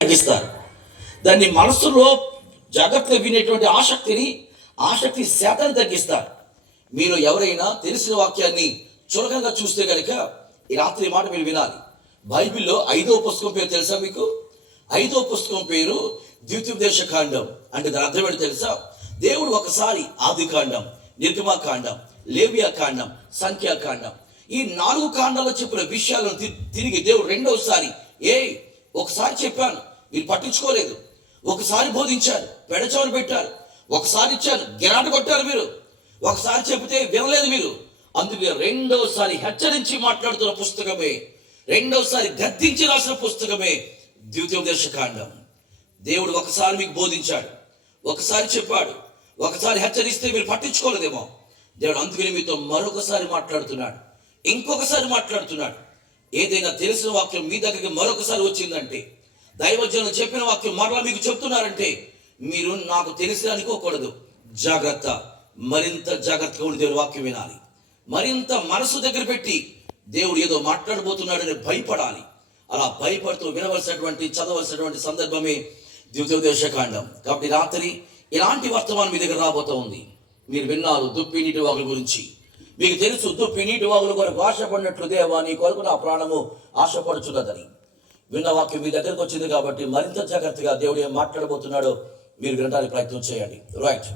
తగ్గిస్తారు. దాన్ని మనస్సులో జాగ్రత్తగా వినేటువంటి ఆసక్తి శాతాన్ని తగ్గిస్తారు. మీరు ఎవరైనా తెలిసిన వాక్యాన్ని చులకనగా చూస్తే కనుక ఈ రాత్రి మాట మీరు వినాలి. బైబిల్లో 5వ పుస్తకం పేరు తెలుసా మీకు? 5వ పుస్తకం పేరు ద్వితీయోపదేశ కాండం. అంటే దాని అర్థం ఏంటో తెలుసా? దేవుడు ఒకసారి ఆది కాండం, నిర్గమకాండం, లేవియా కాండం, సంఖ్యాకాండం, ఈ 4 కాండాల్లో చెప్పిన విషయాలను తిరిగి దేవుడు రెండవసారి ఒకసారి చెప్పాను మీరు పట్టించుకోలేదు, ఒకసారి బోధించారు పెడచవని పెట్టారు, ఒకసారి ఇచ్చాను గిరాట కొట్టారు మీరు, ఒకసారి చెబితే వినలేదు మీరు, అందుకే రెండవసారి హెచ్చరించి మాట్లాడుతున్న పుస్తకమే, రెండవసారి గద్దించి రాసిన పుస్తకమే ద్వితీయోపదేశ కాండం. దేవుడు ఒకసారి మీకు బోధించాడు, ఒకసారి చెప్పాడు, ఒకసారి హెచ్చరిస్తే మీరు పట్టించుకోలేదేమో. దేవుడు అందుకని మీతో మరొకసారి మాట్లాడుతున్నాడు, ఇంకొకసారి మాట్లాడుతున్నాడు. ఏదైనా తెలిసిన వాక్యం మీ దగ్గరికి మరొకసారి వచ్చిందంటే, దైవజనులు చెప్పిన వాక్యం మరలా మీకు చెప్తున్నారంటే, మీరు నాకు తెలిసి అనుకోకూడదు. జాగ్రత్త, మరింత జాగ్రత్తగా ఉండి దేవుడు వాక్యం వినాలి. మరింత మనసు దగ్గర పెట్టి దేవుడు ఏదో మాట్లాడబోతున్నాడని భయపడాలి. అలా భయపడుతూ వినవలసినటువంటి చదవలసినటువంటి సందర్భమే ద్వితీయోపదేశ కాండం. కాబట్టి రాత్రి ఇలాంటి వర్తమానం మీ దగ్గర రాబోతూ ఉంది. మీరు విన్నారు దుప్పి నీటి వాగుల గురించి. మీకు తెలుసు దుప్పి నీటి వాగుల కొరకు ఆశపడినట్లు దేవా నీ కొరకు నా ప్రాణము ఆశపడుచున్నదని. విన్న వాక్యం మీ దగ్గరకు వచ్చింది కాబట్టి మరింత జాగ్రత్తగా దేవుడు ఏం మాట్లాడబోతున్నాడో మీరు వినడానికి ప్రయత్నం చేయండి. రైట్,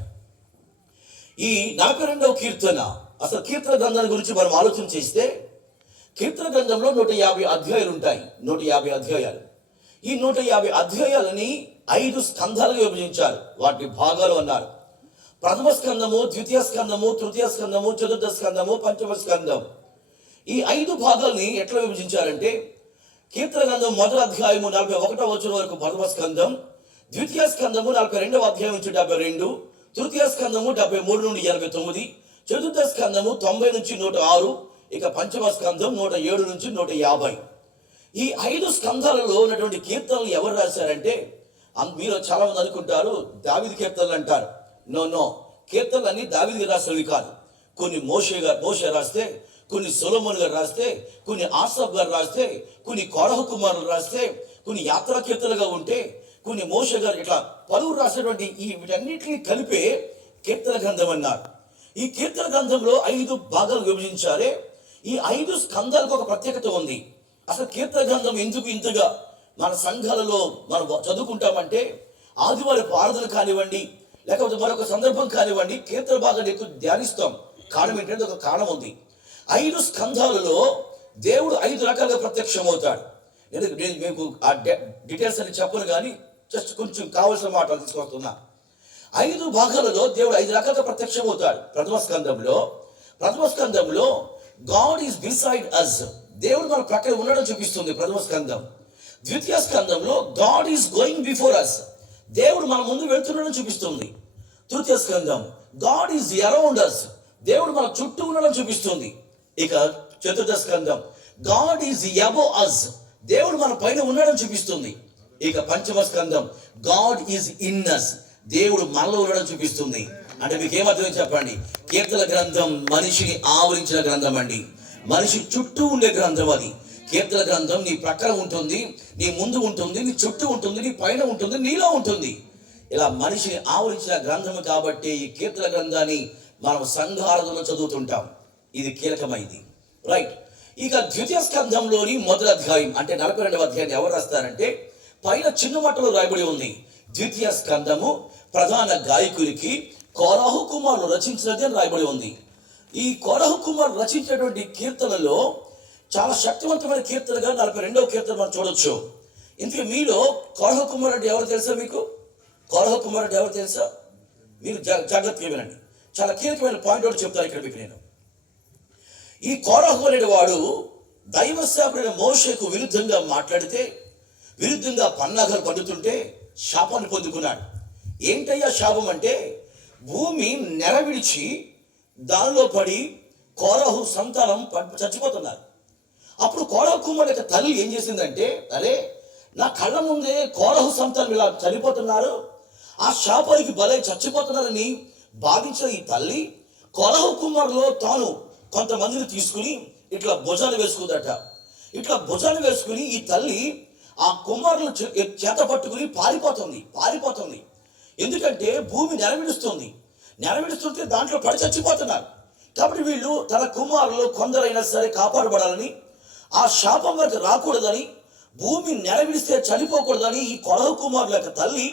ఈ 42వ కీర్తన, అసలు కీర్తన గ్రంథాల గురించి మనం ఆలోచన చేస్తే కీర్తన గ్రంథంలో 150 అధ్యాయాలు ఉంటాయి. 150 అధ్యాయాలు. ఈ 150 అధ్యాయాలని 5 స్కంధాలుగా విభజించారు. వాటి భాగాలు అన్నారు. ప్రథమ స్కందము, ద్వితీయ స్కందము, తృతీయ స్కందము, చతుర్థ స్కందము, పంచమ స్కందం. ఈ 5 భాగాల్ని ఎట్లా విభజించారంటే, కీర్తన గ్రంథం 1వ అధ్యాయము 41వ వచనం వరకు ప్రథమ స్కందం, ద్వితీయ స్కందము 42వ అధ్యాయం నుంచి 72, తృతీయ స్కందము 73 నుండి 89, చతుర్థ స్కందము 90 నుంచి 106, ఇక పంచమ స్కందం 107 నుంచి 150. ఈ 5 స్కంధాలలో ఉన్నటువంటి కీర్తనలు ఎవరు రాశారంటే, మీరు చాలా మంది అనుకుంటారు దావీదు కీర్తనలు అంటారు. నో, కీర్తనలన్నీ దావీదు రాసినవి కాదు. కొన్ని మోషే రాస్తే, కొన్ని సొలొమోను గారు రాస్తే, కొన్ని ఆసాఫ్ గారు రాస్తే, కొన్ని కోరహ కుమారులు రాస్తే, కొన్ని యాత్రా కీర్తనలుగా ఉంటే, కొన్ని మోషే గారు, ఇట్లా పలువురు రాసినటువంటి ఈ వీటన్నిటిని కలిపే కీర్తన గ్రంథం అన్నారు. ఈ కీర్తన గ్రంథంలో 5 భాగాలు విభజించారే. ఈ 5 స్కంధాలకు ఒక ప్రత్యేకత ఉంది. అసలు కీర్తన గ్రంథం ఎందుకు ఇంతగా మన సంఘాలలో మనం చదువుకుంటామంటే, ఆదివారం ఆరాధన కానివ్వండి, లేకపోతే మరొక సందర్భం కానివ్వండి, కీర్తన భాగాన్ని ఎక్కువ ధ్యానిస్తాం. కారణం ఏంటంటే ఒక కారణం ఉంది. 5 స్కంధాలలో దేవుడు 5 రకాలుగా ప్రత్యక్షమవుతాడు. నేను మీకు ఆ డీటెయిల్స్ అని చెప్పను, కానీ జస్ట్ కొంచెం కావలసిన మాటలు తీసుకొస్తున్నా. 5 భాగాలలో దేవుడు 5 రకాలుగా ప్రత్యక్షమవుతాడు. ప్రథమ స్కందంలో గాడ్ ఈజ్ బిసైడ్ అస్, దేవుడు మన ప్రక్కన ఉండడం చూపిస్తుంది ప్రథమ స్కందం. ద్వితీయ స్కందంలో God is going before us, దేవుడు మన ముందు వెళ్తుండడం చూపిస్తుంది. తృతీయ స్కందం గాడ్ ఈజ్ అరౌండ్ అస్, దేవుడు మన చుట్టూ ఉండడం చూపిస్తుంది. ఇక చతుర్థ స్కందం గాడ్ ఈజ్ అబోవ్ అస్, దేవుడు మన పైన ఉండడం చూపిస్తుంది. ఇక పంచమ స్కందం గాడ్ ఈజ్ ఇన్ అస్, దేవుడు మనలో ఉండడం చూపిస్తుంది. అంటే మీకు ఏమర్థం చెప్పండి? కీర్తన గ్రంథం మనిషిని ఆవరించిన గ్రంథం అండి. మనిషి చుట్టూ ఉండే గ్రంథం అది. కీర్తన గ్రంథం నీ ప్రక్కన ఉంటుంది, నీ ముందు ఉంటుంది, నీ చుట్టూ ఉంటుంది, నీ పైన ఉంటుంది, నీలో ఉంటుంది. ఇలా మనిషిని ఆవరించిన గ్రంథం కాబట్టి ఈ కీర్తన గ్రంథాన్ని మనం సంఘారాధనలో చదువుతుంటాం. ఇది కీలకమైంది. రైట్, ఇక ద్వితీయ స్కంధంలోని మొదటి అధ్యాయం అంటే 42వ అధ్యాయాన్ని ఎవరు రాస్తారంటే, పైన చిన్న మట్టలో రాయబడి ఉంది. ద్వితీయ స్కంధము ప్రధాన గాయకునికి కోరహు కుమారులు రచించినది అని రాయబడి ఉంది. ఈ కోరహు కుమారులు రచించినటువంటి కీర్తనలో చాలా శక్తివంతమైన కీర్తనగా 42వ కీర్తన మనం చూడొచ్చు. ఇందుకే మీలో కోరహు కుమారుడు అంటే ఎవరు తెలుసా? మీకు కోరహు కుమారుడు అంటే ఎవరు తెలుసా? మీరు జాగ్రత్తగా వినండి. చాలా కీలకమైన పాయింట్ ఒకటి చెప్తాను ఇక్కడ మీకు నేను. ఈ కోరహు అనే వాడు దైవ సేవకుడైన మోషేకు విరుద్ధంగా మాట్లాడితే, విరుద్ధంగా పన్నాగాలు పడుతుంటే శాపాన్ని పొందుకున్నాడు. ఏంటయ్యా శాపం అంటే, భూమి నెర విడిచి దానిలో పడి కోరహు సంతానం చచ్చిపోతున్నారు. అప్పుడు కోరహు కుమారుడు యొక్క తల్లి ఏం చేసిందంటే, అరే నా కళ్ళ ముందే కోరహు సంతానం ఇలా చనిపోతున్నారు, ఆ శాపానికి బలై చచ్చిపోతున్నారని భావించిన ఈ తల్లి కోరహు కుమారులో తాను కొంతమందిని తీసుకుని ఇట్లా భుజాలు వేసుకుందట. ఇట్లా భుజాలు వేసుకుని ఈ తల్లి ఆ కుమారులను చేత పట్టుకుని పారిపోతుంది. ఎందుకంటే భూమి నెరవేరుస్తుంటే దాంట్లో పడి చచ్చిపోతున్నారు. కాబట్టి వీళ్ళు తన కుమారులు కొందరైనా సరే కాపాడబడాలని, ఆ శాపం వరకు రాకూడదని, భూమి నెరవేరిస్తే చనిపోకూడదని ఈ కొరహు కుమారుల యొక్క తల్లి